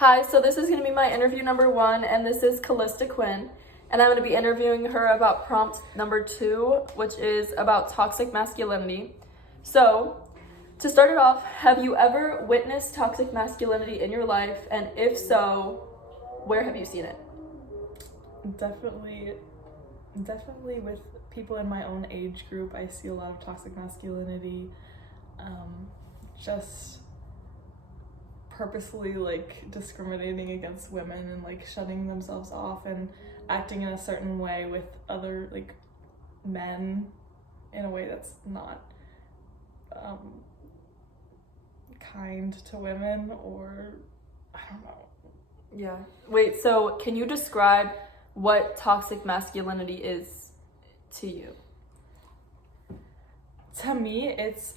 Hi, so this is going to be my interview number 1, and this is Calista Quinn, and I'm going to be interviewing her about prompt number 2, which is about toxic masculinity. So, to start it off, have you ever witnessed toxic masculinity in your life, and if so, where have you seen it? Definitely with people in my own age group, I see a lot of toxic masculinity, just purposely discriminating against women and shutting themselves off and acting in a certain way with other men in a way that's not kind to women, or I don't know. Yeah. Wait, so can you describe what toxic masculinity is to you? To me, it's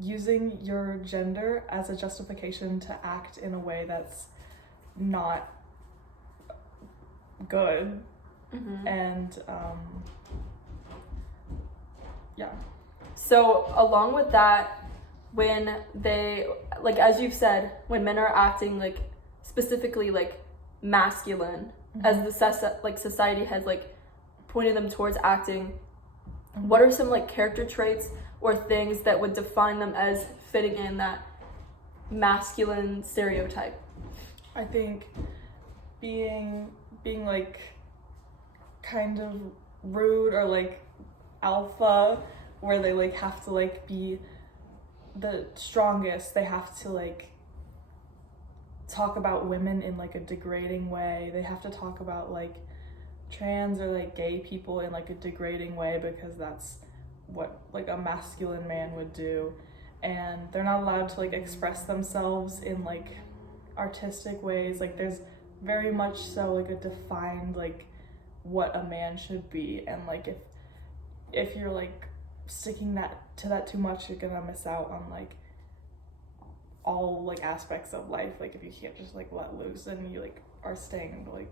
using your gender as a justification to act in a way that's not good. Mm-hmm. And yeah. So along with that, when they, as you've said, when men are acting specifically masculine, mm-hmm. as the society has pointed them towards acting, mm-hmm. what are some character traits or things that would define them as fitting in that masculine stereotype? I think being kind of rude or alpha, where they have to be the strongest. They have to talk about women in a degrading way. They have to talk about trans or gay people in a degrading way, because that's what a masculine man would do. And they're not allowed to express themselves in artistic ways. There's very much so a defined what a man should be, and if you're sticking to that too much, you're gonna miss out on all aspects of life. If you can't just let loose, and you are staying in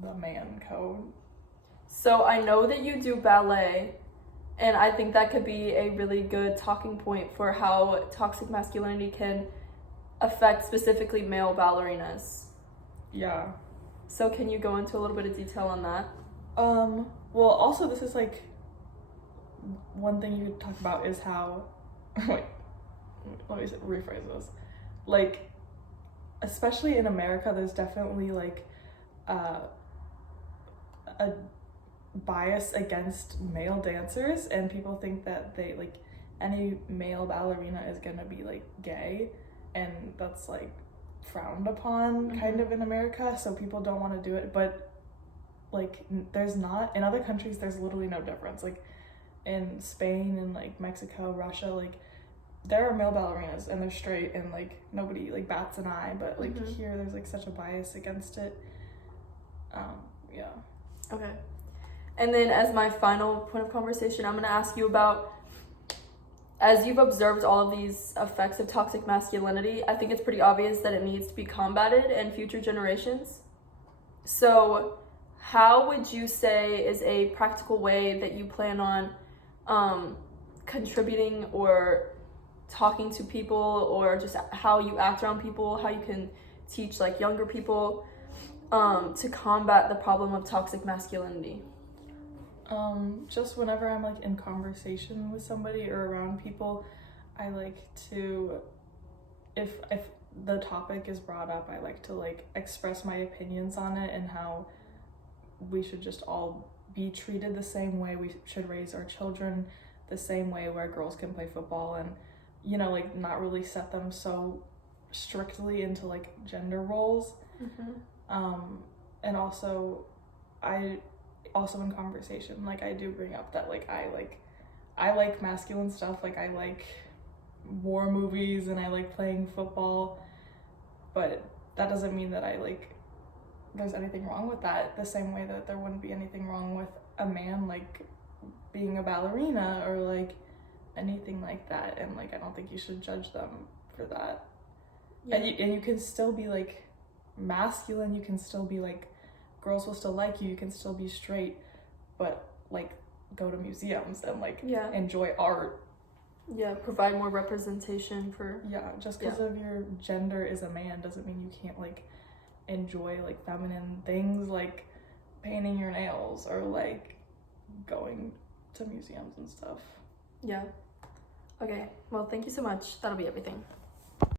the man code. So I know that you do ballet, and I think that could be a really good talking point for how toxic masculinity can affect specifically male ballerinas. Yeah. So can you go into a little bit of detail on that? Well, also this is one thing you could talk about is how, wait, let me rephrase this. Especially in America, there's definitely a bias against male dancers, and people think that they any male ballerina is gonna be gay, and that's frowned upon, mm-hmm. kind of in America, so people don't want to do it. But there's not, in other countries there's literally no difference. In Spain and Mexico, Russia, there are male ballerinas and they're straight, and nobody bats an eye. But mm-hmm. here there's such a bias against it. Yeah. Okay. And then as my final point of conversation, I'm going to ask you about, as you've observed all of these effects of toxic masculinity, I think it's pretty obvious that it needs to be combated in future generations. So how would you say is a practical way that you plan on contributing or talking to people, or just how you act around people, how you can teach younger people to combat the problem of toxic masculinity? Just whenever I'm in conversation with somebody or around people, I like to, if the topic is brought up, I like to express my opinions on it, and how we should just all be treated the same way. We should raise our children the same way, where girls can play football, and not really set them so strictly into gender roles. Mm-hmm. And also in conversation, I do bring up that I like masculine stuff. I like war movies, and I like playing football, but that doesn't mean that there's anything wrong with that, the same way that there wouldn't be anything wrong with a man being a ballerina or anything like that. And I don't think you should judge them for that. Yeah. And you can still be masculine, you can still be girls will still like you, you can still be straight, but go to museums and enjoy art Yeah, provide more representation for. Yeah, just because of your gender is a man doesn't mean you can't like enjoy like feminine things like painting your nails or like going to museums and stuff. Yeah. Okay, well, thank you so much. That'll be everything.